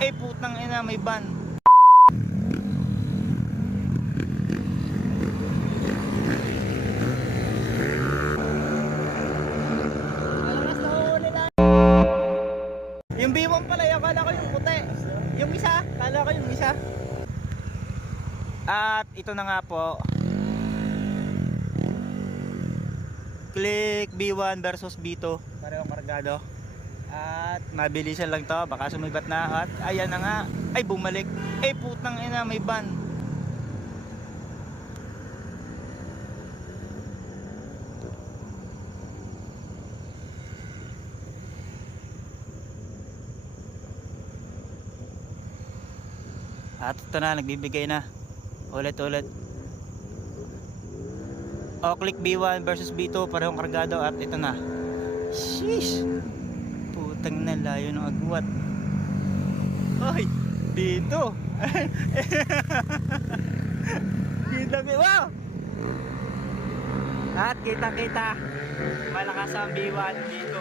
Eh putang ina, may ban. Malakas na huli na. Yung B1 pala, akala ko yung puti. Yung isa, akala ko yung isa. At ito na nga po. Click B1 versus B2. Parehong kargado. At mabilisan lang to, baka sumibat na. At ayan na nga, ay bumalik. Eh putang ina, may ban. At ito na, nagbibigay na. Ulit. O click B1 versus B2, parehong kargado. At ito na. Sheesh. Putang na, layo ng agwat. Hoy, dito. Wow! At kita malakas ang B1 dito.